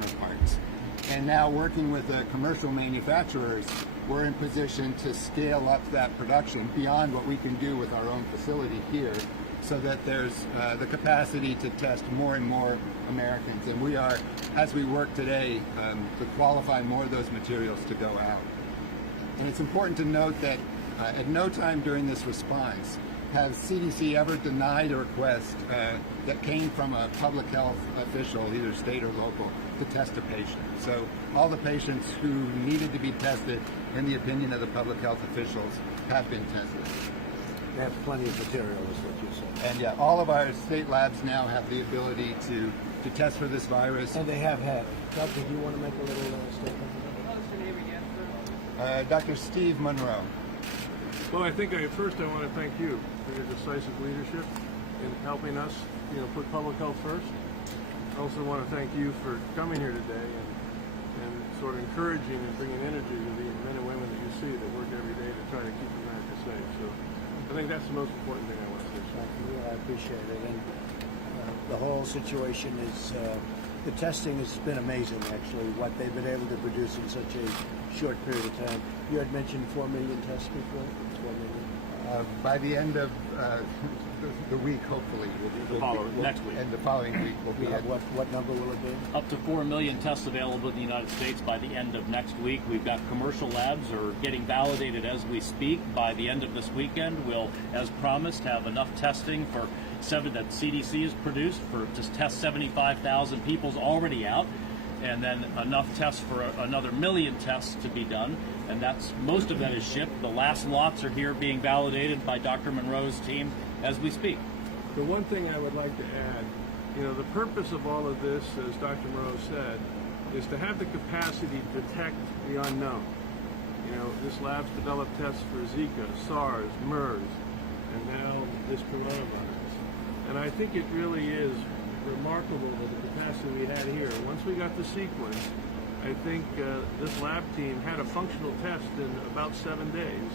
counterparts. And now working with the commercial manufacturers, we're in position to scale up that production beyond what we can do with our own facility here, so that there's the capacity to test more and more Americans. And we are, as we work today, to qualify more of those materials to go out. And it's important to note that at no time during this response has CDC ever denied a request that came from a public health official, either state or local, to test a patient. So all the patients who needed to be tested, in the opinion of the public health officials, have been tested. They have plenty of material, is what you said. And yeah, all of our state labs now have the ability to test for this virus. And they have had. Doctor, do you want to make a little statement? What's your name again, sir? Dr. Steve Monroe. Well, I think first I want to thank you for your decisive leadership in helping us, put public health first. I also want to thank you for coming here today and sort of encouraging and bringing energy to the men and women that you see that work every day to try to keep America safe. So I think that's the most important thing I want to say. Thank you. I appreciate it. And the whole situation is, the testing has been amazing, actually, what they've been able to produce in such a short period of time. You had mentioned 4 million tests before? 4 million. By the end of the week, hopefully. Next week. And the following week will be at What number will it be? Up to 4 million tests available in the United States by the end of next week. We've got commercial labs are getting validated as we speak. By the end of this weekend, we'll, as promised, have enough testing for that CDC has produced to test 75,000 people's already out, and then enough tests for another 1 million tests to be done. And that's most of that is shipped. The last lots are here being validated by Dr. Monroe's team as we speak. The one thing I would like to add, the purpose of all of this, as Dr. Monroe said, is to have the capacity to detect the unknown. This lab's developed tests for Zika, SARS, MERS, and now this coronavirus. And I think it really is remarkable with the capacity we had here. Once we got the sequence, I think this lab team had a functional test in about 7 days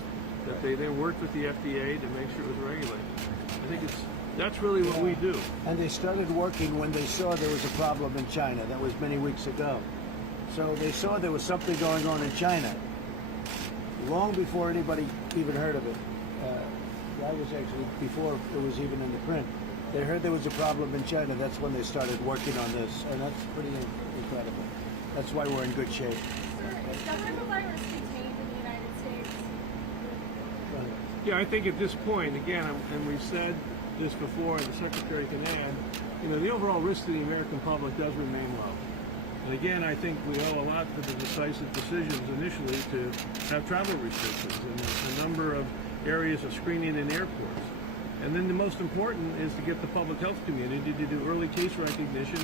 that they then worked with the FDA to make sure it was regulated. I think that's really what we do. And they started working when they saw there was a problem in China. That was many weeks ago. So they saw there was something going on in China long before anybody even heard of it. That was actually before it was even in the print. They heard there was a problem in China. That's when they started working on this, and that's pretty incredible. That's why we're in good shape. Is coronavirus contained in the United States? Yeah, I think at this point, again, and we've said this before, and the Secretary can add, the overall risk to the American public does remain low. And again, I think we owe a lot to the decisive decisions initially to have travel restrictions and a number of areas of screening in airports. And then the most important is to get the public health community to do early case recognition,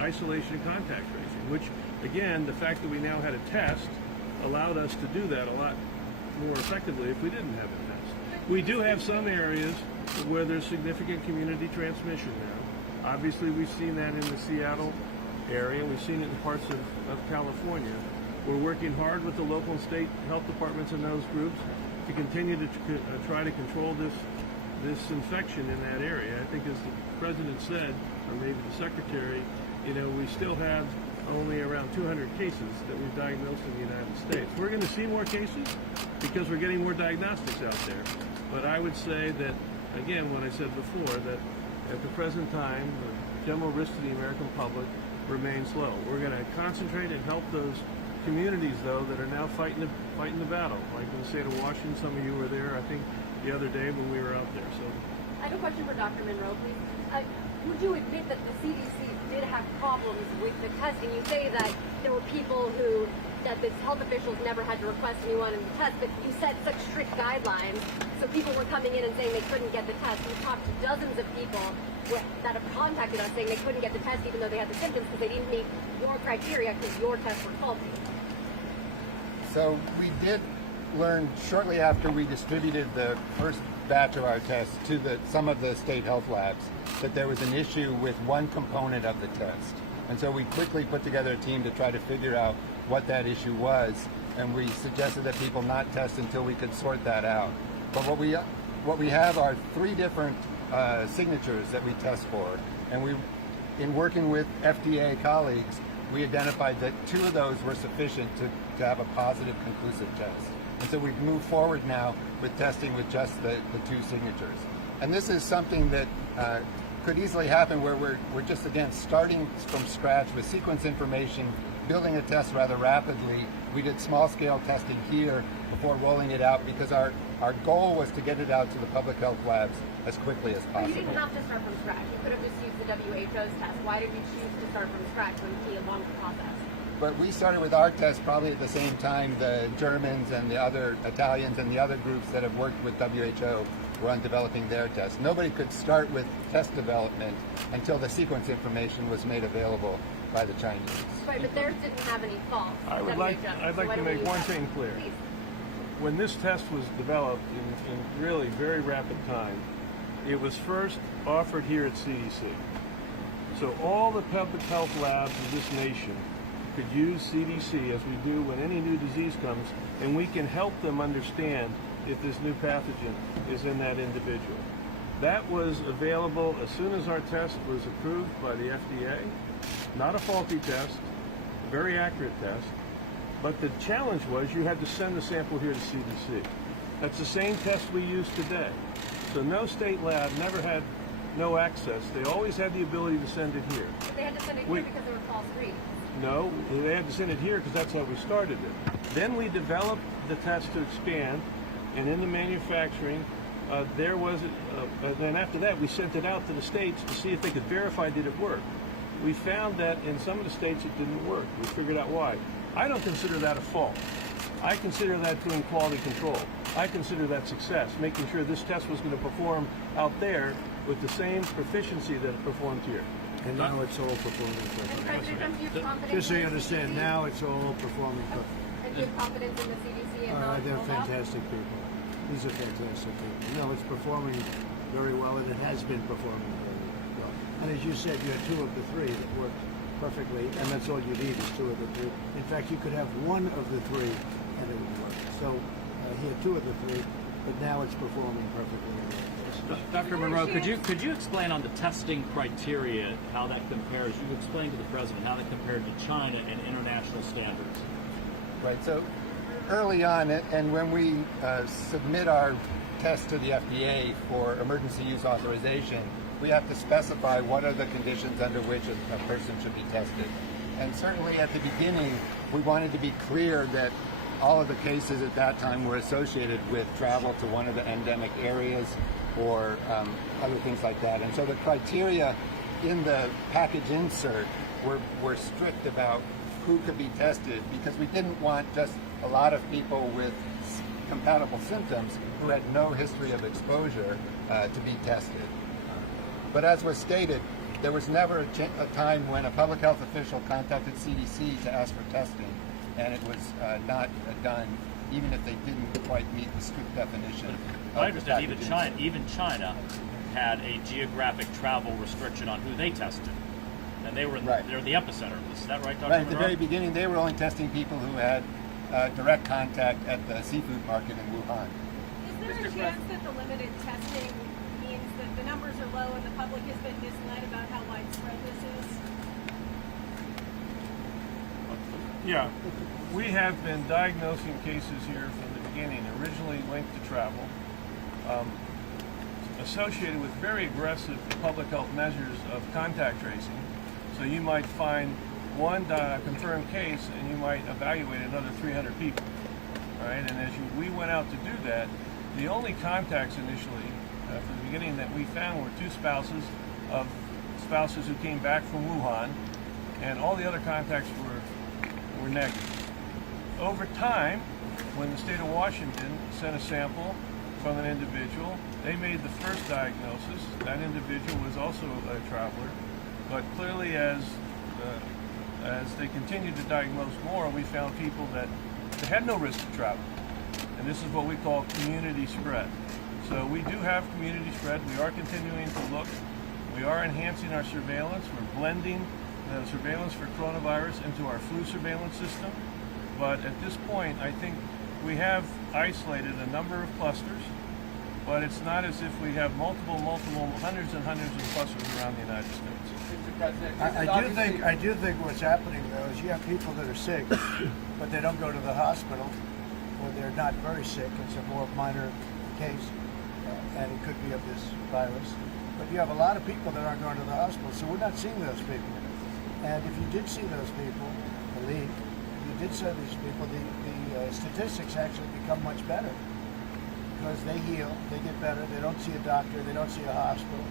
isolation, and contact tracing, which, again, the fact that we now had a test allowed us to do that a lot more effectively if we didn't have a test. We do have some areas where there's significant community transmission now. Obviously, we've seen that in the Seattle area. We've seen it in parts of California. We're working hard with the local and state health departments in those groups to continue to try to control this infection in that area. I think as the President said, or maybe the Secretary, we still have only around 200 cases that we've diagnosed in the United States. We're going to see more cases because we're getting more diagnostics out there. But I would say that, again, what I said before, that at the present time, the general risk to the American public remains low. We're going to concentrate and help those communities, though, that are now fighting the battle. Like in the state of Washington, some of you were there, I think, the other day when we were out there. So, I have a question for Dr. Monroe, please. Would you admit that the CDC did have problems with the testing? You say that there were people that the health officials never had to request anyone in the test, but you set such strict guidelines, so people were coming in and saying they couldn't get the test. We've talked to dozens of people that have contacted us saying they couldn't get the test even though they had the symptoms because they didn't meet your criteria because your tests were faulty. So we did learn shortly after we distributed the first batch of our tests to some of the state health labs that there was an issue with one component of the test. And so we quickly put together a team to try to figure out what that issue was, and we suggested that people not test until we could sort that out. But what we have are 3 different signatures that we test for, and in working with FDA colleagues, we identified that 2 of those were sufficient to have a positive conclusive test. And so we've moved forward now with testing with just the 2 signatures. And this is something that could easily happen where we're just, again, starting from scratch with sequence information, building a test rather rapidly. We did small-scale testing here before rolling it out because our goal was to get it out to the public health labs as quickly as But possible. you didn't have to start from scratch. You could have just used the WHO's test. Why did you choose to start from scratch when you see a longer process? But we started with our test probably at the same time the Germans and the other Italians and the other groups that have worked with WHO were on developing their test. Nobody could start with test development until the sequence information was made available by the Chinese. Right, but theirs didn't have any faults. I'd WHO's. like So why to don't make we one use that? thing clear. Please. When this test was developed in really very rapid time, it was first offered here at CDC. So all the public health labs of this nation could use CDC as we do when any new disease comes, and we can help them understand if this new pathogen is in that individual. That was available as soon as our test was approved by the FDA. Not a faulty test, a very accurate test. But the challenge was you had to send the sample here to CDC. That's the same test we use today. So no state lab never had no access. They always had the ability to send it here. But they had to send it We- here because there were false reads. No, they had to send it here because that's how we started it. Then we developed the test to expand, and in the manufacturing, there was, then after that we sent it out to the states to see if they could verify did it work. We found that in some of the states it didn't work. We figured out why. I don't consider that a fault. I consider that doing quality control. I consider that success, making sure this test was going to perform out there with the same proficiency that it performed here. And now it's all performing And perfectly. President Trump, do you have confidence Just so you in the understand, CDC? now it's all performing perfectly. And do you have confidence in the CDC and how it's They're rolled out? fantastic people. These are fantastic people. No, it's performing very well, and it has been performing very well. And as you said, you had 2 of the 3 that worked perfectly, and that's all you need is 2 of the 3. In fact, you could have 1 of the 3 and it would work. So he had 2 of the 3, but now it's performing perfectly well. Dr. Monroe, could you explain on the testing criteria how that compares? You explained to the president how that compared to China and international standards. Right, so early on, and when we submit our test to the FDA for emergency use authorization, we have to specify what are the conditions under which a person should be tested. And certainly at the beginning, we wanted to be clear that all of the cases at that time were associated with travel to one of the endemic areas or other things like that. And so the criteria in the package insert were strict about who could be tested because we didn't want just a lot of people with compatible symptoms who had no history of exposure to be tested. But as was stated, there was never a time when a public health official contacted CDC to ask for testing, and it was not done, even if they didn't quite meet the strict definition. I understand even China had a geographic travel restriction on who they tested, and they're the epicenter of this. Is that right, Dr. Right, at the Monroe? very beginning, they were only testing people who had direct contact at the seafood market in Wuhan. Is there a chance that the limited testing means that the numbers are low and the public has been misled about how widespread this is? Yeah, we have been diagnosing cases here from the beginning, originally linked to travel, associated with very aggressive public health measures of contact tracing. So you might find one confirmed case and you might evaluate another 300 people, right? And as we went out to do that, the only contacts initially from the beginning that we found were 2 spouses of spouses who came back from Wuhan, and all the other contacts were negative. Over time, when the state of Washington sent a sample from an individual, they made the first diagnosis. That individual was also a traveler, but clearly as they continued to diagnose more, we found people that they had no risk of travel. And this is what we call community spread. So we do have community spread. We are continuing to look. We are enhancing our surveillance. We're blending the surveillance for coronavirus into our flu surveillance system. But at this point, I think we have isolated a number of clusters, but it's not as if we have multiple, hundreds and hundreds of clusters around the United States. President. I do think what's happening though is you have people that are sick, but they don't go to the hospital, or they're not very sick. It's a more minor case, and it could be of this virus. But you have a lot of people that aren't going to the hospital, so we're not seeing those people. And if you did see those people, believe you did see these people, the statistics actually become much better because they heal, they get better. They don't see a doctor, they don't see a hospital.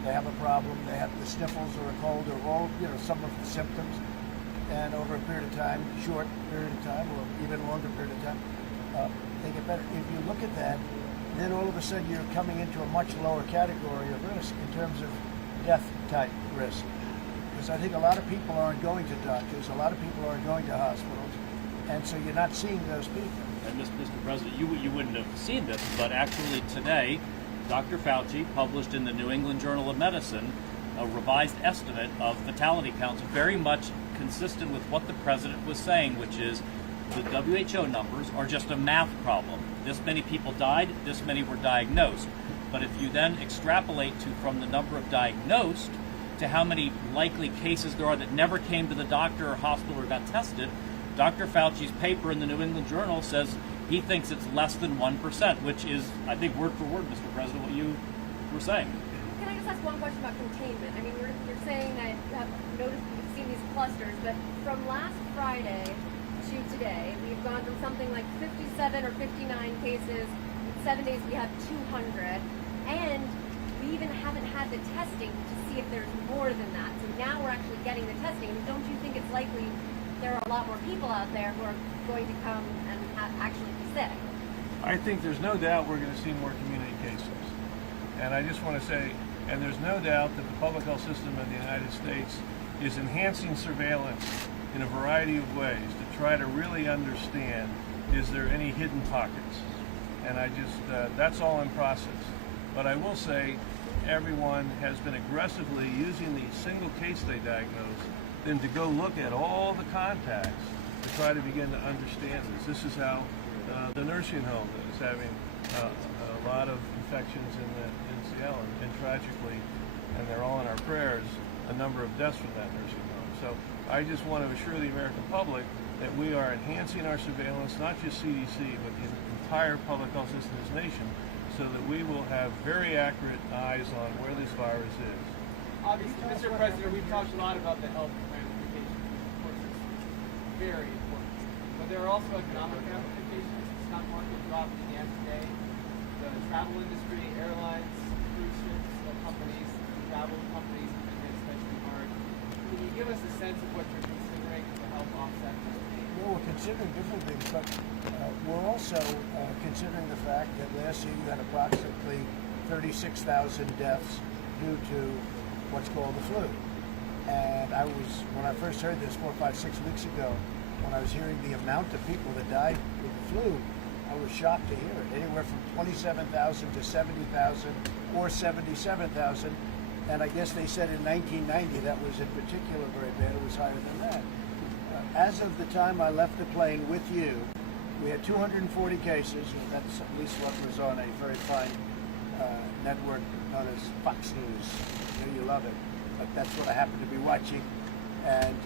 They have a problem, they have the sniffles or a cold or all, some of the symptoms. And over a period of time, short period of time, or even longer period of time, they get better. If you look at that, then all of a sudden you're coming into a much lower category of risk in terms of death type risk. Because I think a lot of people aren't going to doctors, a lot of people aren't going to hospitals, and so you're not seeing those people. And Mr. President, you wouldn't have seen this, but actually today, Dr. Fauci published in the New England Journal of Medicine a revised estimate of fatality counts, very much consistent with what the president was saying, which is the WHO numbers are just a math problem. This many people died, this many were diagnosed. But if you then extrapolate from the number of diagnosed to how many likely cases there are that never came to the doctor or hospital or got tested, Dr. Fauci's paper in the New England Journal says he thinks it's less than 1%, which is, I think, word for word, Mr. President, what you were saying. Can I just ask one question about containment? I mean, you're saying that you have noticed, you've seen these clusters, but from last Friday to today, we've gone from something like 57 or 59 cases. In 7 days, we have 200, and we even haven't had the testing to see if there's more than that. So now we're actually getting the testing. I mean, don't you think it's likely there are a lot more people out there who are going to come and actually be sick? I think there's no doubt we're going to see more community cases. And I just want to say, and there's no doubt that the public health system in the United States is enhancing surveillance in a variety of ways to try to really understand, is there any hidden pockets? And that's all in process. But I will say, everyone has been aggressively using the single case they diagnose, then to go look at all the contacts to try to begin to understand this. This is how the nursing home is having a lot of infections in Seattle, and tragically, and they're all in our prayers, a number of deaths from that nursing home. So I just want to assure the American public that we are enhancing our surveillance, not just CDC, but the entire public health system in this nation, so that we will have very accurate eyes on where this virus is. Obviously, Mr. President, we've talked a lot about the health ramifications. Of course, it's very important. But there are also economic ramifications. The stock market dropped again today. The travel industry, airlines, cruise ships, companies, travel companies have been hit especially hard. Can you give us a sense of what you're considering to help offset this pain? Well, we're considering different things, but we're also considering the fact that last year you had approximately 36,000 deaths due to what's called the flu. And when I first heard this 4, 5, 6 weeks ago, when I was hearing the amount of people that died with the flu, I was shocked to hear it. Anywhere from 27,000 to 70,000 or 77,000. And I guess they said in 1990 that was in particular very bad. It was higher than that. As of the time I left the plane with you, we had 240 cases. That's at least what was on a very fine network known as Fox News. You love it, but that's what I happened to be watching. And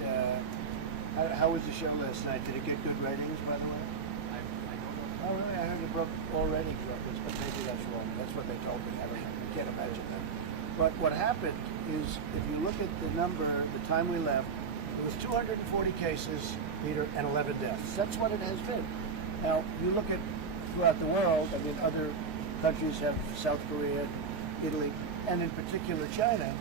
how was the show last night? Did it get good ratings, by the way? I don't know. Oh, really? I heard it broke all ratings records, but maybe that's wrong. That's what they told me. I don't know. I can't imagine that. But what happened is, if you look at the number, the time we left, it was 240 cases, Peter, and 11 deaths. That's what it has been. Now, you look at throughout the world, I mean, other countries have South Korea, Italy, and in particular China,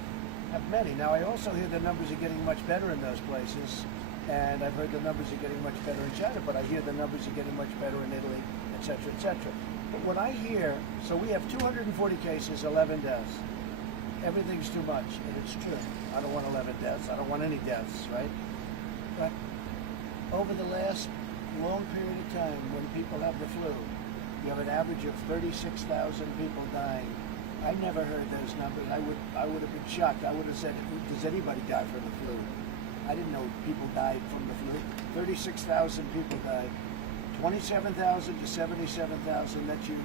have many. Now, I also hear the numbers are getting much better in those places, and I've heard the numbers are getting much better in China, but I hear the numbers are getting much better in Italy, et cetera, et cetera. But what I hear, so we have 240 cases, 11 deaths. Everything's too much, and it's true. I don't want 11 deaths. I don't want any deaths, right? But over the last long period of time, when people have the flu, you have an average of 36,000 people dying. I never heard those numbers. I would have been shocked. I would have said, does anybody die from the flu? I didn't know people died from the flu. 36,000 people died. 27,000 to 77,000, that's your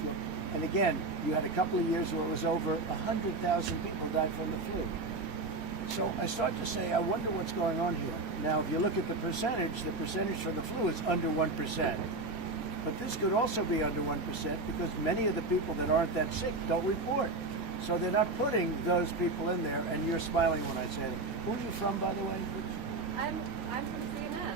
flu. And again, you had a couple of years where it was over 100,000 people died from the flu. So I start to say, I wonder what's going on here. Now, if you look at the percentage for the flu is under 1%. But this could also be under 1% because many of the people that aren't that sick don't report. So they're not putting those people in there, and you're smiling when I say that. Who are you from, by the way? I'm from CNN.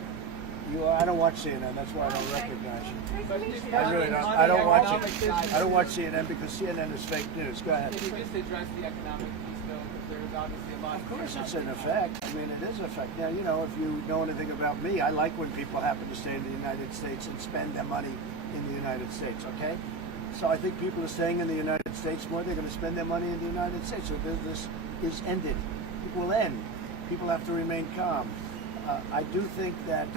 You are, I don't watch CNN, that's why I don't Okay. recognize you. Nice to meet you. I really don't. I don't watch it. I don't watch CNN because CNN is fake news. Go ahead. Can you just address the economic piece, though? Because there's obviously a lot Of course it's an effect. I mean, it is an effect. Now, you know, if you know anything about me, I like when people happen to stay in the United States and spend their money in the United States, okay? So I think people are staying in the United States more. They're going to spend their money in the United States. So business is ended. It will end. People have to remain calm. I do think that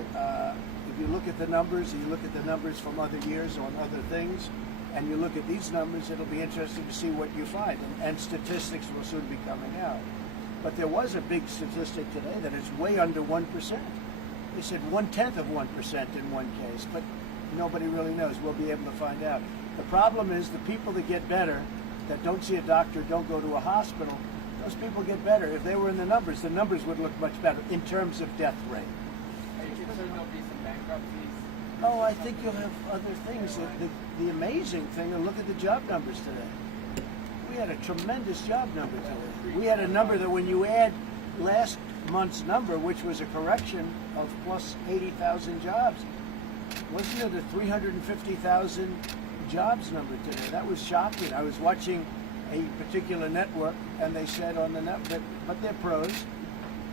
if you look at the numbers, and you look at the numbers from other years on other things, and you look at these numbers, it'll be interesting to see what you find. And statistics will soon be coming out. But there was a big statistic today that it's way under 1%. They said 1/10 of 1% in one case, but nobody really knows. We'll be able to find out. The problem is the people that get better, that don't see a doctor, don't go to a hospital, those people get better. If they were in the numbers would look much better in terms of death rate. Are you concerned there'll be some bankruptcies? Oh, I think you'll have other things. The amazing thing, and look at the job numbers today. We had a tremendous job number today. We had a number that when you add last month's number, which was a correction of plus 80,000 jobs, wasn't it a 350,000 jobs number today? That was shocking. I was watching a particular network, and they said on the network, but they're pros,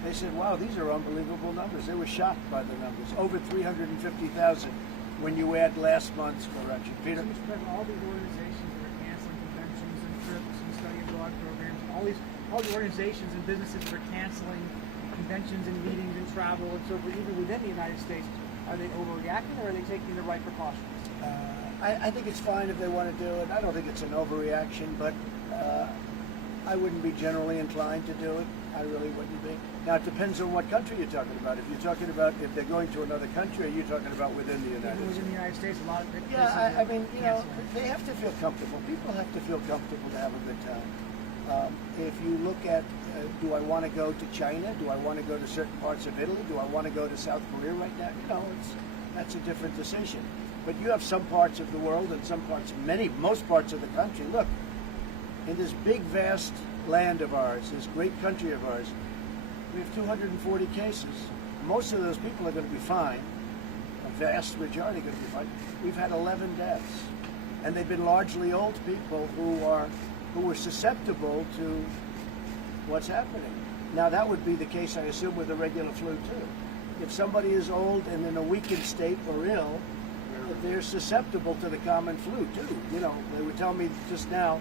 they said, wow, these are unbelievable numbers. They were shocked by the numbers. Over 350,000 when you add last month's correction. Peter? So, Mr. President, all these organizations that are canceling conventions and trips and study abroad programs, all the organizations and businesses that are canceling conventions and meetings and travel and so forth, even within the United States, are they overreacting or are they taking the right precautions? I think it's fine if they want to do it. I don't think it's an overreaction, but I wouldn't be generally inclined to do it. I really wouldn't be. Now, it depends on what country you're talking about. If you're talking about if they're going to another country, or you're talking about within the United Even States. within the United States, a lot of places Yeah, I are mean, you know, canceling. they have to feel comfortable. People have to feel comfortable to have a good time. If you look at, do I want to go to China? Do I want to go to certain parts of Italy? Do I want to go to South Korea right now? You know, that's a different decision. But you have some parts of the world and some parts, most parts of the country. Look, in this big, vast land of ours, this great country of ours, we have 240 cases. Most of those people are going to be fine. A vast majority are going to be fine. We've had 11 deaths, and they've been largely old people who were susceptible to what's happening. Now that would be the case, I assume, with the regular flu too. If somebody is old and in a weakened state or ill, they're susceptible to the common flu too. You know, they were telling me just now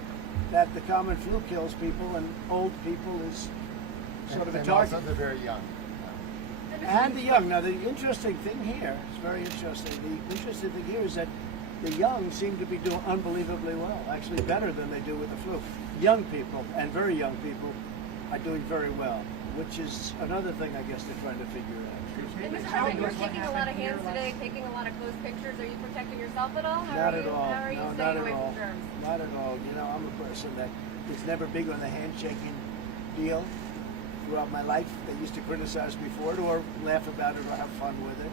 that the common flu kills people, and old people is sort of a and target. also they're very young. And the young. Now, the interesting thing here, it's very interesting. The interesting thing here is that the young seem to be doing unbelievably well, actually better than they do with the flu. Young people, and very young people, are doing very well, which is another thing I guess they're trying to figure out. And Mr. President, you're shaking a lot of hands today, taking a lot of close pictures. Are you protecting yourself at all? Not at all. How are you No, staying not away at all. from germs? Not at all. You know, I'm a person that is never big on the handshaking deal throughout my life. They used to criticize me for it or laugh about it or have fun with it.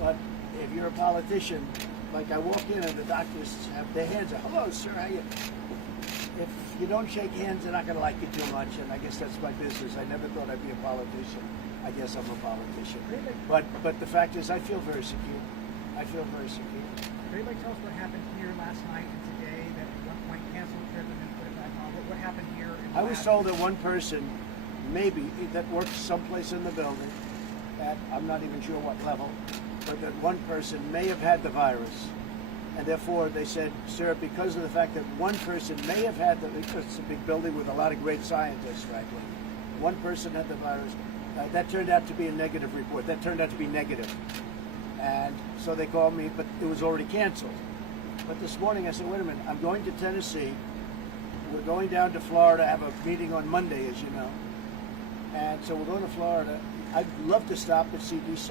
But if you're a politician, like I walk in and the doctors have their hands up, hello, sir, how you? If you don't shake hands, they're not going to like you too much, and I guess that's my business. I never thought I'd be a politician. I guess I'm a politician. But the fact is, I feel very secure. I feel very secure. Could anybody tell us what happened here last night and today that at one point canceled the trip and then put it back on? What happened here? I was told that one person, maybe, that works someplace in the building, at I'm not even sure what level, but that one person may have had the virus. And therefore, they said, sir, because of the fact that one person may have had because it's a big building with a lot of great scientists, frankly, one person had the virus. That turned out to be a negative report. That turned out to be negative. And so they called me, but it was already canceled. But this morning I said, wait a minute, I'm going to Tennessee. We're going down to Florida, have a meeting on Monday, as you know. And so we're going to Florida. I'd love to stop at CDC.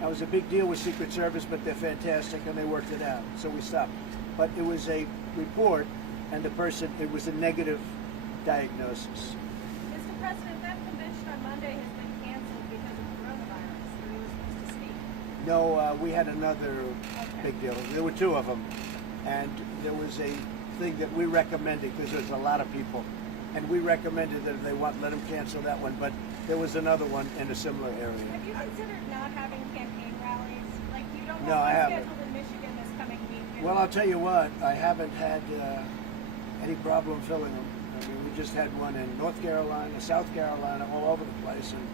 Now, it was a big deal with Secret Service, but they're fantastic, and they worked it out. So we stopped. But it was a report, and it was a negative diagnosis. Mr. President, that convention No, we had another big deal. There were two of them, and there was a thing that we recommended because there's a lot of people, and we recommended that if they want, let them cancel that one. But there was another one in a similar area. Have you considered not having campaign rallies? Like you don't No, have I one haven't. scheduled in Michigan this coming week. Well, I'll tell you what, I haven't had any problem filling them. I mean, we just had one in North Carolina, South Carolina, all over the place, and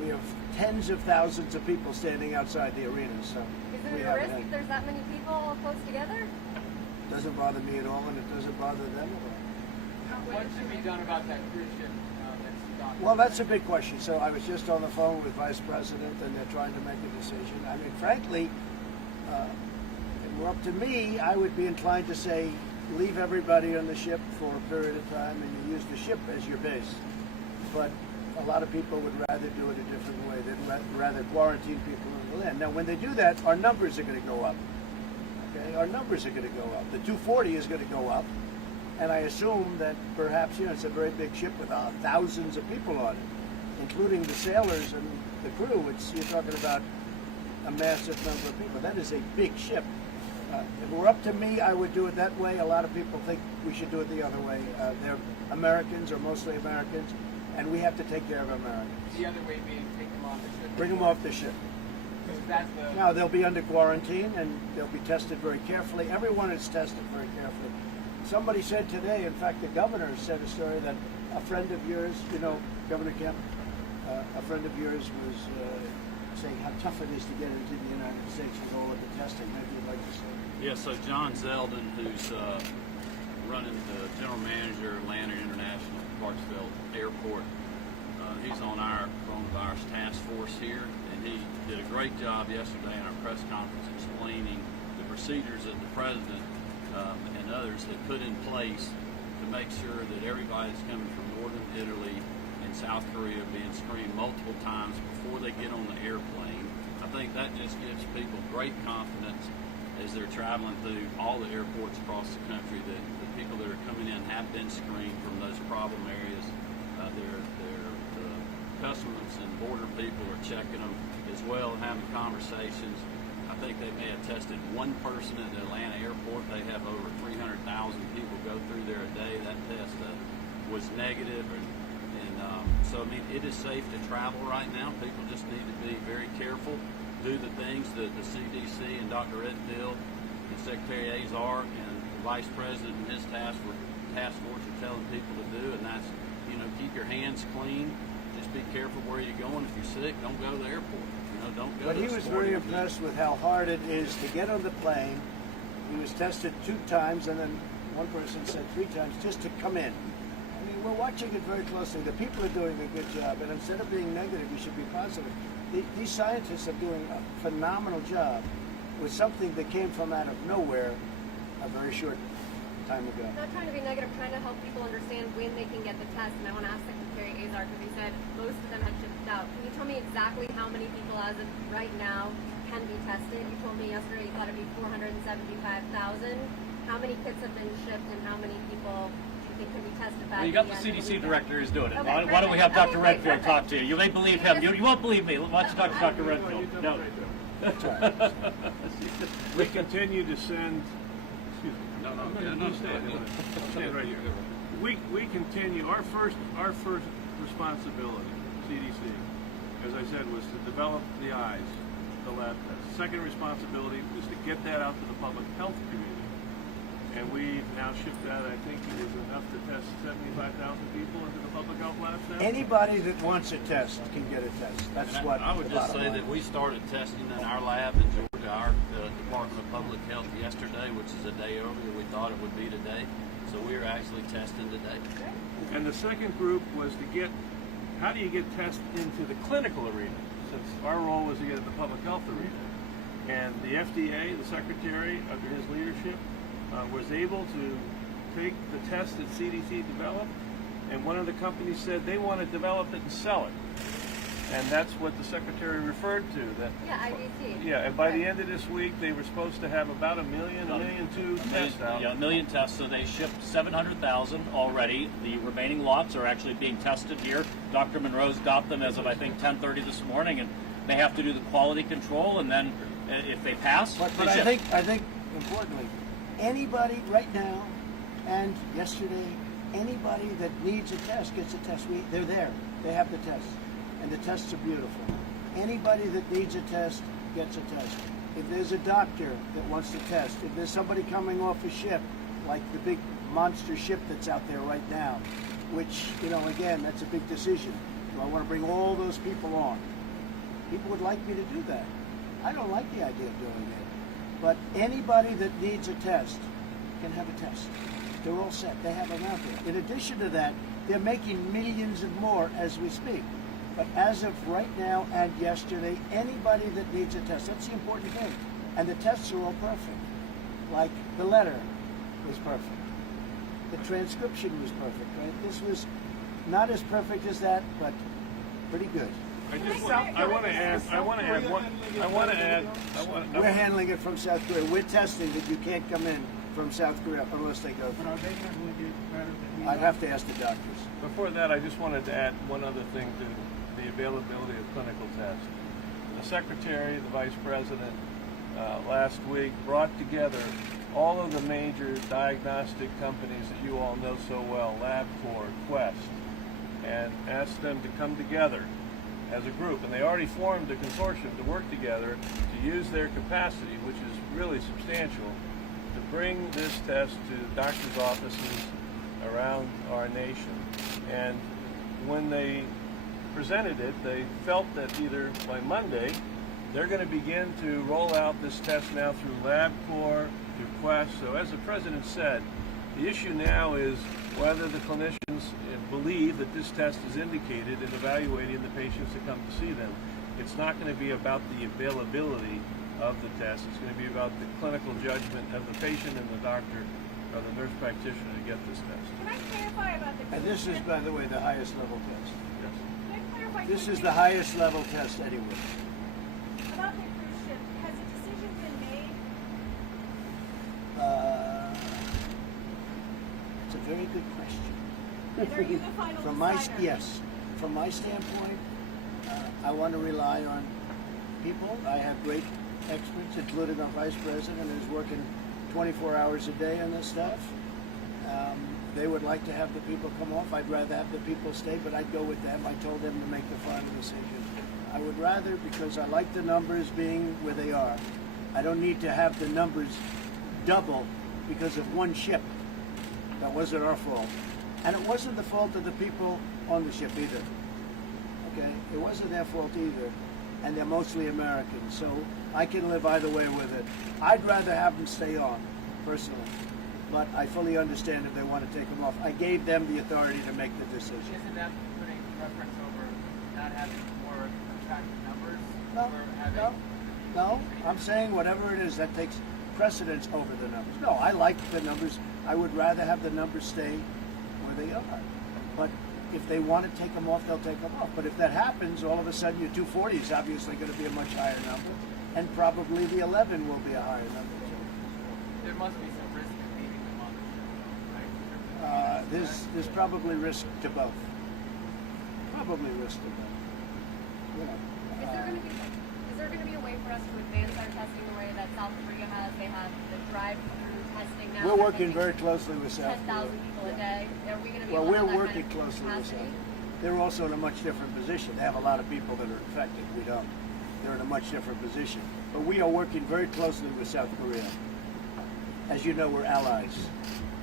we have tens of thousands of people standing outside the arena. So Is we it a haven't risk had- if there's that many people close together? doesn't bother me at all, and it doesn't bother them at all. What should be done about that cruise ship that's stopped? Well, that's a big question. So I was just on the phone with Vice President, and they're trying to make a decision. I mean, frankly, if it were up to me, I would be inclined to say leave everybody on the ship for a period of time, and you use the ship as your base. But a lot of people would rather do it a different way. They'd rather quarantine people on the land. Now, when they do that, our numbers are going to go up. Okay, our numbers are going to go up. The 240 is going to go up. And I assume that perhaps, it's a very big ship with thousands of people on it, including the sailors and the crew. You're talking about a massive number of people. That is a big ship. If it were up to me, I would do it that way. A lot of people think we should do it the other way. They're Americans, or mostly Americans, and we have to take care of Americans. The other way being take them off the ship. Bring them off the ship. Because that's the. Now, they'll be under quarantine, and they'll be tested very carefully. Everyone is tested very carefully. Somebody said today, in fact, the governor said a story that a friend of yours, Governor Kemp, a friend of yours was saying how tough it is to get into the United States with all of the testing. Maybe you'd like to say. Yeah, so John Zeldin, who's running the general manager of Atlanta International Clarksville Airport, he's on our coronavirus task force here, and he did a great job yesterday in our press conference explaining the procedures that the president and others have put in place to make sure that everybody that's coming from northern Italy and South Korea being screened multiple times before they get on the airplane. I think that just gives people great confidence as they're traveling through all the airports across the country that the people that are coming in have been screened from those problem areas. The customs and border people are checking them as well and having conversations. I think they may have tested one person at the Atlanta airport. They have over 300,000 people go through there a day. That test was negative, so I mean, it is safe to travel right now. People just need to be very careful, do the things that the CDC and Dr. Redfield and Secretary Azar and the Vice President and his task force are telling people to do, and that's, keep your hands clean. Just be careful where you're going. If you're sick, don't go to the airport. Don't go. But he was very impressed with how hard it is to get on the plane. He was tested 2 times, and then one person said 3 times just to come in. I mean, we're watching it very closely. The people are doing a good job, and instead of being negative, you should be positive. These scientists are doing a phenomenal job with something that came from out of nowhere a very short time ago. Not trying to be negative, trying to help people understand when they can get the test. And I want to ask Secretary Azar, because he said most of them had shipped out. Can you tell me exactly how many people as of right now can be tested? You told me yesterday you thought it'd be 475,000. How many kits have been shipped, and how many people do you think can be tested by Well, you got the CDC director who's doing it. Okay, Why don't we have Dr. perfect. Redfield talk to you? You may believe him. You won't believe me. Why don't you talk to Dr. Redfield? No. We continue to send. Excuse me. No. Stand right here. We continue. Our first responsibility, CDC, as I said, was to develop the eyes, the lab test. Second responsibility was to get that out to the public health community. And we've now shipped that, I think it is enough to test 75,000 people into the public health labs now. Anybody that wants a test can get a test. That's what I would the just bottom say line that is. we started testing in our lab in Georgia, our Department of Public Health yesterday, which is a day earlier we thought it would be today. So we are actually testing today. And the second group was to get, how do you get tests into the clinical arena? Since our role was to get in the public health arena. And the FDA, the secretary, under his leadership, was able to take the test that CDC developed, and one of the companies said they want to develop it and sell it. And that's what the secretary referred to. IBT. Yeah, and by the end of this week, they were supposed to have about 1 million, 1.2 million tests out. Yeah, 1 million tests. So they shipped 700,000 already. The remaining lots are actually being tested here. Dr. Monroe's got them as of, I think, 10:30 this morning, and They have to do the quality control, and then if they pass, But they I ship. think importantly, anybody right now and yesterday, anybody that needs a test gets a test. They're there. They have the tests, and the tests are beautiful. Anybody that needs a test gets a test. If there's a doctor that wants to test, if there's somebody coming off a ship, like the big monster ship that's out there right now, which, you know, again, that's a big decision. Do I want to bring all those people on? People would like me to do that. I don't like the idea of doing it. But anybody that needs a test can have a test. They're all set. They have them out there. In addition to that, they're making millions and more as we speak. But as of right now and yesterday, anybody that needs a test, that's the important thing. And the tests are all perfect. Like the letter was perfect. The transcription was perfect, right? This was not as perfect as that, but pretty good. We're handling it from South Korea. We're testing that you can't come in from South Korea unless they go But through. are they going to really do better than we I'd are? have to ask the doctors. Before that, I just wanted to add one other thing to the availability of clinical tests. The Secretary, the Vice President, last week brought together all of the major diagnostic companies that you all know so well, LabCorp, Quest, and asked them to come together as a group. And they already formed a consortium to work together to use their capacity, which is really substantial, to bring this test to doctors' offices around our nation. And when they presented it, they felt that either by Monday, they're going to begin to roll out this test now through LabCorp, through Quest. So as the President said, the issue now is whether the clinicians believe that this test is indicated in evaluating the patients that come to see them. It's not going to be about the availability of the test. It's going to be about the clinical judgment of the patient and the doctor or the nurse practitioner to get this test. Can I clarify about the And this is, by the way, the highest level test. Yes. Can I clarify This is something the highest level test anywhere. about the cruise ship? Has a decision been made? It's a very good question. And are you the final From my decider? yes, from my standpoint, I want to rely on people. I have great experts, including our vice president, who's working 24 hours a day on this stuff. They would like to have the people come off. I'd rather have the people stay, but I'd go with them. I told them to make the final decision. I would rather, because I like the numbers being where they are. I don't need to have the numbers double because of one ship. That wasn't our fault. And it wasn't the fault of the people on the ship either. Okay? It wasn't their fault either. And they're mostly Americans, so I can live either way with it. I'd rather have them stay on, personally. But I fully understand if they want to take them off. I gave them the authority to make the decision. Isn't that putting preference over not having more attractive numbers? No, or having no. I'm saying whatever it is, that takes precedence over the numbers. No, I like the numbers. I would rather have the numbers stay where they are. But if they want to take them off, they'll take them off. But if that happens, all of a sudden your 240 is obviously going to be a much higher number. And probably the 11 will be a higher number too. There must be some risk in leaving them on the ship, right? There's probably risk to both. Probably risk to both. You know, Is there going to be a way for us to advance our testing the way that South Korea has? They have the drive-through testing now. we're They're working taking very closely with South 10,000 Korea. people a day. Are we going to be Well, able to we're have that working kind of closely with capacity? them. They're also in a much different position. They have a lot of people that are infected. We don't. They're in a much different position. But we are working very closely with South Korea. As you know, we're allies,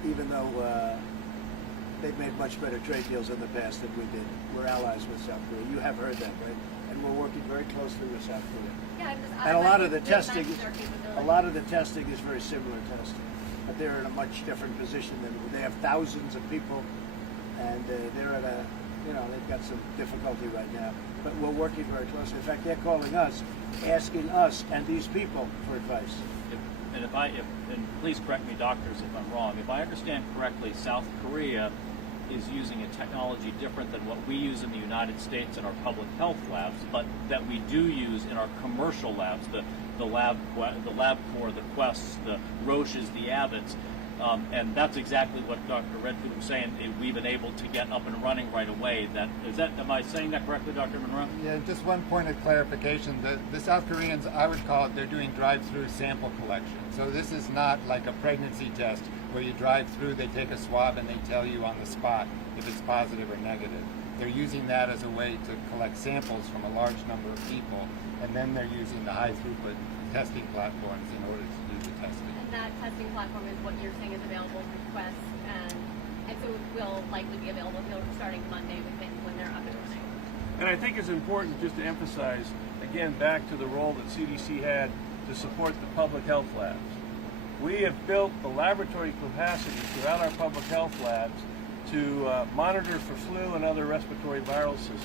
even though they've made much better trade deals in the past than we did. We're allies with South Korea. You have heard that, right? And we're working very closely with South Korea. Yeah, I'm just, And a lot of the it testing, matches our capability. a lot of the testing is very similar testing, but they're in a much different position than they have thousands of people, and they're at a, you know, they've got some difficulty right now. But we're working very closely. In fact, they're calling us, asking us and these people for advice. And please correct me, doctors, if I'm wrong. If I understand correctly, South Korea is using a technology different than what we use in the United States in our public health labs, but that we do use in our commercial labs, the LabCorp, the Quests, the Roches, the Abbotts. And that's exactly what Dr. Redfield was saying. We've been able to get up and running right away. Am I saying that correctly, Dr. Monroe? Yeah, just one point of clarification. The South Koreans, I would call it, they're doing drive-through sample collection. So this is not like a pregnancy test where you drive through, they take a swab, and they tell you on the spot if it's positive or negative. They're using that as a way to collect samples from a large number of people, and then they're using the high-throughput testing platforms in order to do the testing. And that testing platform is what you're saying is available to request, and so it will likely be available starting Monday when they're up and running. And I think it's important just to emphasize, again, back to the role that CDC had to support the public health labs. We have built the laboratory capacity throughout our public health labs to monitor for flu and other respiratory viral systems.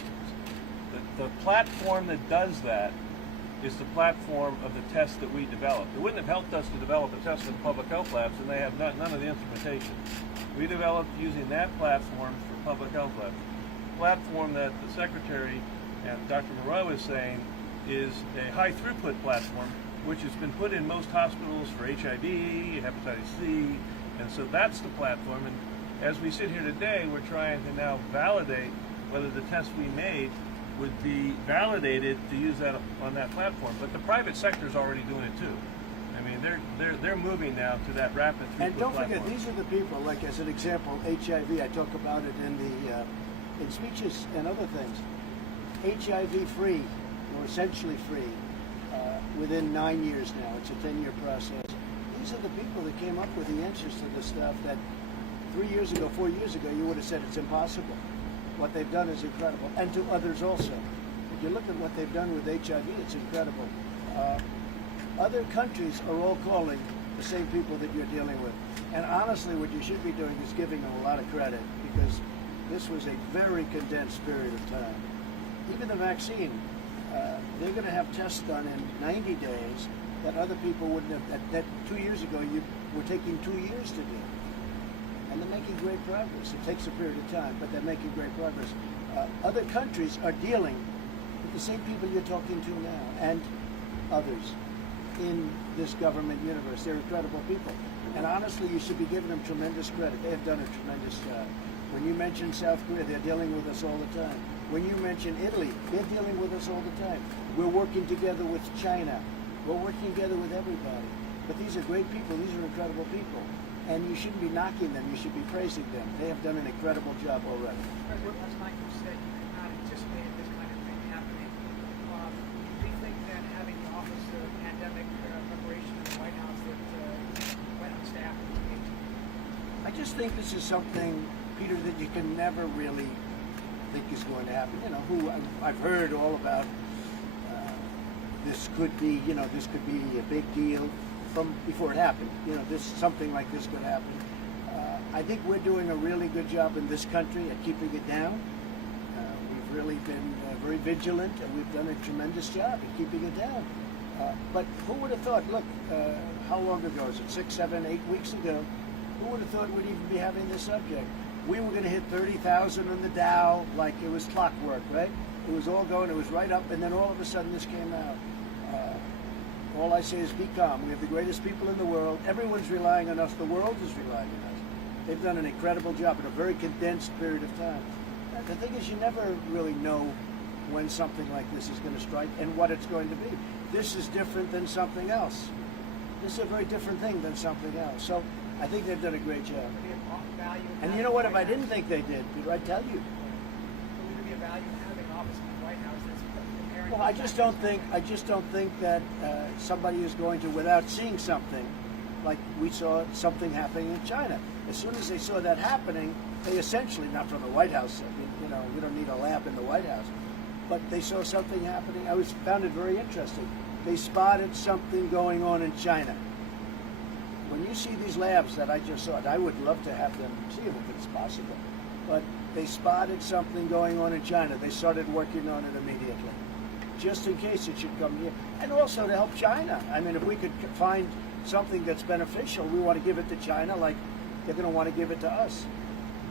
The platform that does that is the platform of the test that we developed. It wouldn't have helped us to develop a test for the public health labs, and they have none of the instrumentation. We developed using that platform for public health labs. The platform that the Secretary and Dr. Moreau is saying is a high throughput platform, which has been put in most hospitals for HIV, hepatitis C, and so that's the platform. And as we sit here today, we're trying to now validate whether the test we made would be validated to use that on that platform. But the private sector is already doing it too. I mean, they're moving now to that rapid throughput And don't forget, platform. these are the people, like as an example, HIV, I talk about it in speeches and other things. HIV free, or essentially free, within 9 years now. It's a 10-year process. These are the people that came up with the answers to the stuff that 3 years ago, 4 years ago, you would have said it's impossible. What they've done is incredible, and to others also. If you look at what they've done with HIV, it's incredible. Other countries are all calling the same people that you're dealing with. And honestly, what you should be doing is giving them a lot of credit, because this was a very condensed period of time. Even the vaccine, they're going to have tests done in 90 days that other people wouldn't have, that 2 years ago you were taking 2 years to do. And they're making great progress. It takes a period of time, but they're making great progress. Other countries are dealing with the same people you're talking to now, and others in this government universe. They're incredible people. And honestly, you should be giving them tremendous credit. They have done a tremendous job. When you mention South Korea, they're dealing with us all the time. When you mention Italy, they're dealing with us all the time. We're working together with China. We're working together with everybody. But these are great people. These are incredible people. And you shouldn't be knocking them. You should be praising them. They have done an incredible job already. As Michael said, you could not anticipate this kind of thing happening. Do you think that having the Office of Pandemic Preparation in the White House, that White House staff is engaged? I just think this is something, Peter, that you can never really think is going to happen. You know, I've heard all about this could be, this could be a big deal from before it happened. Something like this could happen. I think we're doing a really good job in this country at keeping it down. We've really been very vigilant, and we've done a tremendous job at keeping it down. But who would have thought, look, how long ago is it? 6, 7, 8 weeks ago? Who would have thought we'd even be having this subject? We were going to hit 30,000 on the Dow like it was clockwork, right? It was all going, it was right up, and then all of a sudden this came out. All I say is be calm. We have the greatest people in the world. Everyone's relying on us. The world is relying on us. They've done an incredible job in a very condensed period of time. The thing is, you never really know when something like this is going to strike and what it's going to be. This is different than something else. This is a very different thing than something else. So I think they've done a great job. Would there be a value in And you know what? If I didn't think they did, Peter, I'd tell you. Would there be a value in having an office in the White House that's comparing? Well, I just don't think that somebody is going to, without seeing something, like we saw something happening in China. As soon as they saw that happening, they essentially, not from the White House, we don't need a lab in the White House, but they saw something happening. I found it very interesting. They spotted something going on in China. When you see these labs that I just saw, I would love to have them see them if it's possible. But they spotted something going on in China. They started working on it immediately, just in case it should come here. And also to help China. I mean, if we could find something that's beneficial, we want to give it to China like they're going to want to give it to us.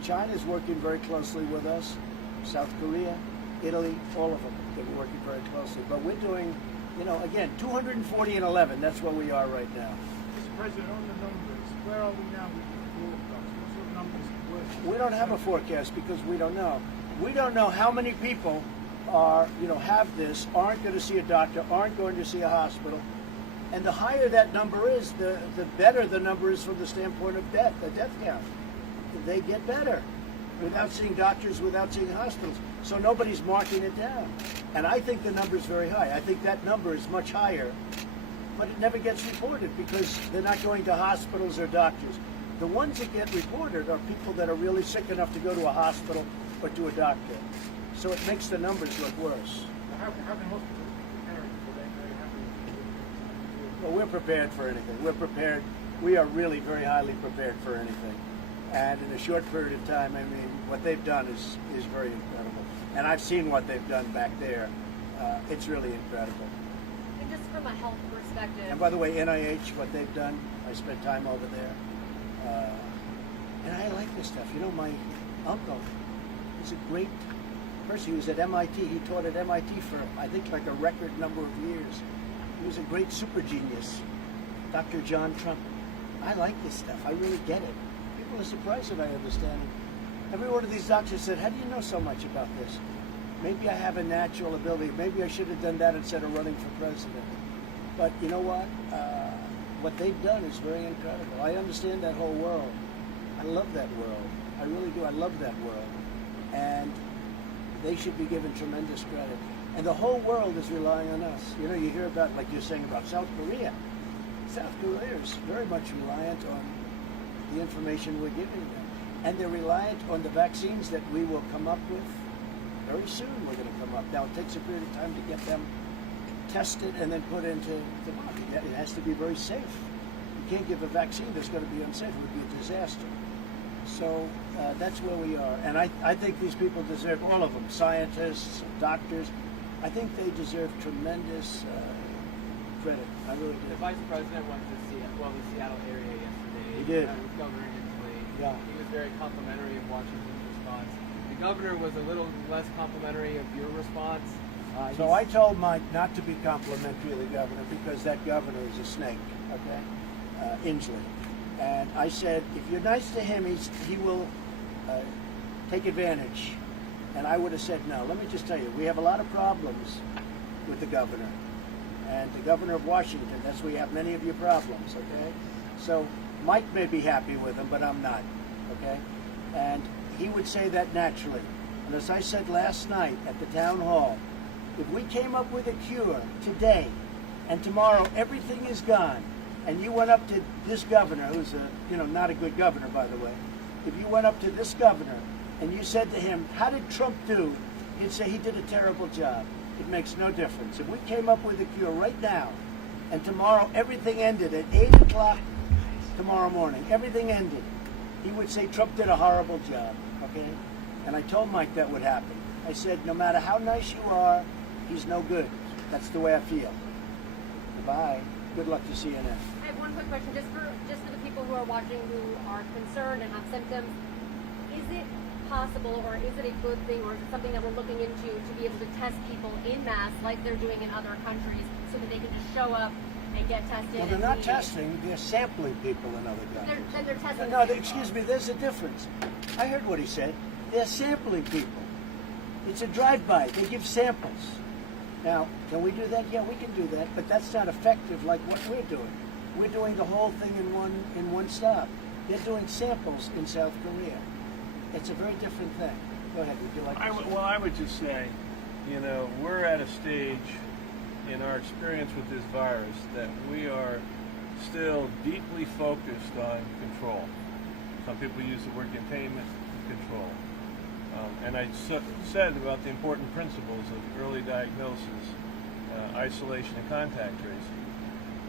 China's working very closely with us. South Korea, Italy, all of them. They're working very closely. But we're doing, again, 240 and 11. That's where we are right now. Mr. President, on the numbers, where are we now with What sort of numbers? We don't have a forecast because we don't know. We don't know how many people are, have this, aren't going to see a doctor, aren't going to see a hospital. And the higher that number is, the better the number is from the standpoint of death, the death count. They get better without seeing doctors, without seeing hospitals. So nobody's marking it down. And I think the number is very high. I think that number is much higher, but it never gets reported because they're not going to hospitals or doctors. The ones that get reported are people that are really sick enough to go to a hospital or to a doctor. So it makes the numbers look worse. How can hospitals prepare for that? Well, we're prepared for anything. We're prepared. We are really very highly prepared for anything. And in a short period of time, I mean, what they've done is very incredible. And I've seen what they've done back there. It's really incredible. And just from a health perspective. And by the way, NIH, what they've done, I spent time over there. And I like this stuff. My uncle is a great person. He was at MIT. He taught at MIT for, I think, like a record number of years. He was a great super genius, Dr. John Trump. I like this stuff. I really get it. People are surprised that I understand it. Every one of these doctors said, how do you know so much about this? Maybe I have a natural ability. Maybe I should have done that instead of running for president. But you know what? What they've done is very incredible. I understand that whole world. I love that world. I really do. I love that world. And they should be given tremendous credit. And the whole world is relying on us. You hear about, like you're saying about South Korea. South Korea is very much reliant on the information we're giving them. And they're reliant on the vaccines that we will come up with. Very soon we're going to come up. Now it takes a period of time to get them tested and then put into the market. It has to be very safe. You can't give a vaccine that's going to be unsafe. It would be a disaster. So that's where we are. And I think these people deserve, all of them, scientists, doctors, I think they deserve tremendous credit. I really do. The vice president went to the Seattle area yesterday. He did. With Governor Inslee. Yeah. He was very complimentary of Washington's response. The governor was a little less complimentary of your response. So I told Mike not to be complimentary of the governor because that governor is a snake, okay? Inslee. And I said, if you're nice to him, he will take advantage. And I would have said no. Let me just tell you, we have a lot of problems with the governor. And the governor of Washington, that's where you have many of your problems, okay? So Mike may be happy with him, but I'm not, okay? And he would say that naturally. And as I said last night at the town hall, if we came up with a cure today and tomorrow everything is gone, and you went up to this governor, who's not a good governor, by the way, if you went up to this governor and you said to him, how did Trump do? He'd say he did a terrible job. It makes no difference. If we came up with a cure right now and tomorrow everything ended at 8 o'clock tomorrow morning, everything ended, he would say Trump did a horrible job, okay? And I told Mike that would happen. I said, no matter how nice you are, he's no good. That's the way I feel. Goodbye. Good luck to CNN. I have one quick question, just for the people who are watching who are concerned and have symptoms. Is it possible, or is it a good thing, or is it something that we're looking into to be able to test people in mass like they're doing in other countries, so that they can just show up and get tested? Well, they're not testing; they're sampling people in other countries. They're testing. No, excuse me. There's a difference. I heard what he said. They're sampling people. It's a drive-by. They give samples. Now, can we do that? Yeah, we can do that, but that's not effective like what we're doing. We're doing the whole thing in one stop. They're doing samples in South Korea. It's a very different thing. Go ahead. Would you like to say? Well, I would just say, we're at a stage in our experience with this virus that we are still deeply focused on control. Some people use the word containment, control. And I said about the important principles of early diagnosis, isolation, and contact tracing.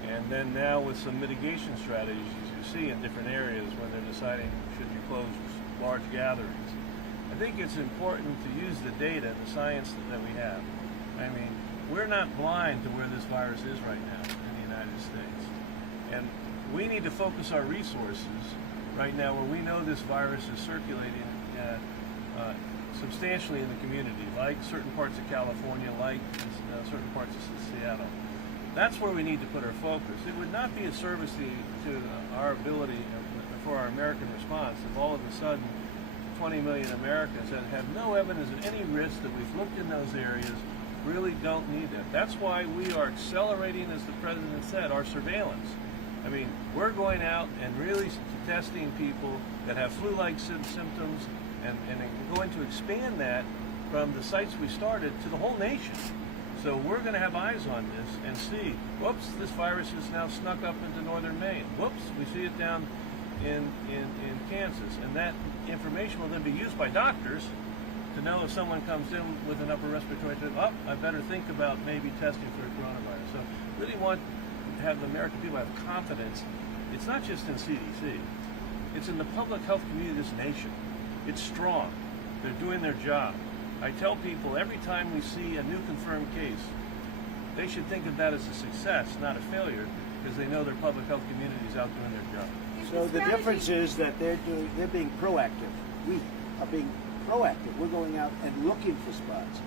And then now with some mitigation strategies you see in different areas when they're deciding should you close large gatherings. I think it's important to use the data, the science that we have. I mean, we're not blind to where this virus is right now in the United States. And we need to focus our resources right now where we know this virus is circulating substantially in the community, like certain parts of California, like certain parts of Seattle. That's where we need to put our focus. It would not be a service to our ability for our American response if all of a sudden 20 million Americans that have no evidence of any risk that we've looked in those areas really don't need that. That's why we are accelerating, as the President said, our surveillance. I mean, we're going out and really testing people that have flu-like symptoms, and we're going to expand that from the sites we started to the whole nation. So we're going to have eyes on this and see, whoops, this virus has now snuck up into northern Maine. Whoops, we see it down in Kansas. And that information will then be used by doctors to know if someone comes in with an upper respiratory syndrome, I better think about maybe testing for coronavirus. So really want to have the American people have confidence. It's not just in CDC. It's in the public health community of this nation. It's strong. They're doing their job. I tell people every time we see a new confirmed case, they should think of that as a success, not a failure, because they know their public health community is out doing their job. So the difference is that they're being proactive. We are being proactive. We're going out and looking for spots.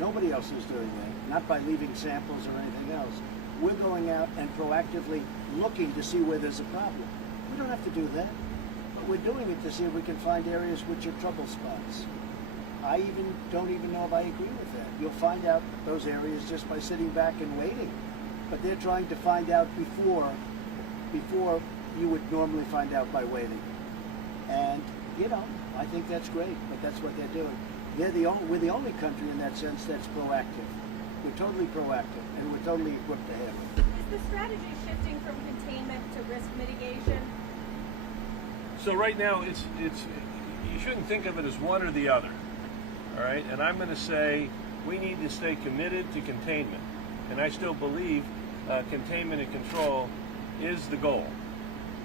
Nobody else is doing that, not by leaving samples or anything else. We're going out and proactively looking to see where there's a problem. We don't have to do that, but we're doing it to see if we can find areas which are trouble spots. I don't even know if I agree with that. You'll find out those areas just by sitting back and waiting. But they're trying to find out before you would normally find out by waiting. And, I think that's great, but that's what they're doing. We're the only country in that sense that's proactive. We're totally proactive, and we're totally equipped to handle it. Is the strategy shifting from containment to risk mitigation? So right now, it's you shouldn't think of it as one or the other. All right, and I'm going to say we need to stay committed to containment, and I still believe containment and control is the goal.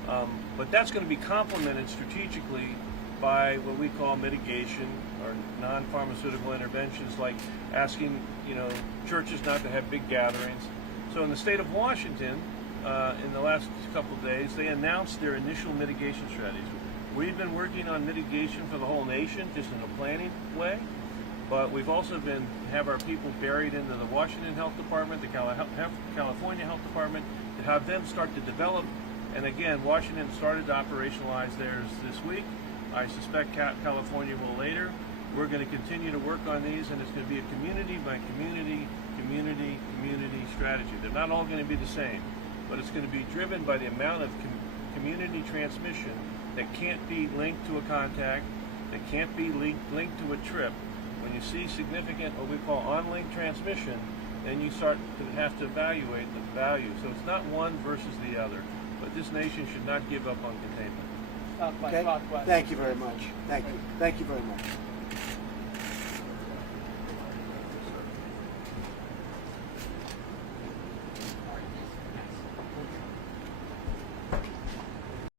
But that's going to be complemented strategically by what we call mitigation or non-pharmaceutical interventions, like asking churches not to have big gatherings. So in the state of Washington, in the last couple of days, they announced their initial mitigation strategies. We've been working on mitigation for the whole nation, just in a planning way. But we've also have our people buried into the Washington Health Department, the California Health Department, to have them start to develop. And again, Washington started to operationalize theirs this week. I suspect California will later. We're going to continue to work on these, and it's going to be a community by community strategy. They're not all going to be the same, but it's going to be driven by the amount of community transmission that can't be linked to a contact, that can't be linked to a trip. When you see significant, what we call on-link transmission, then you start to have to evaluate the value. So it's not one versus the other, but this nation should not give up on containment. Okay? Thank you very much. Thank you. Thank you very much.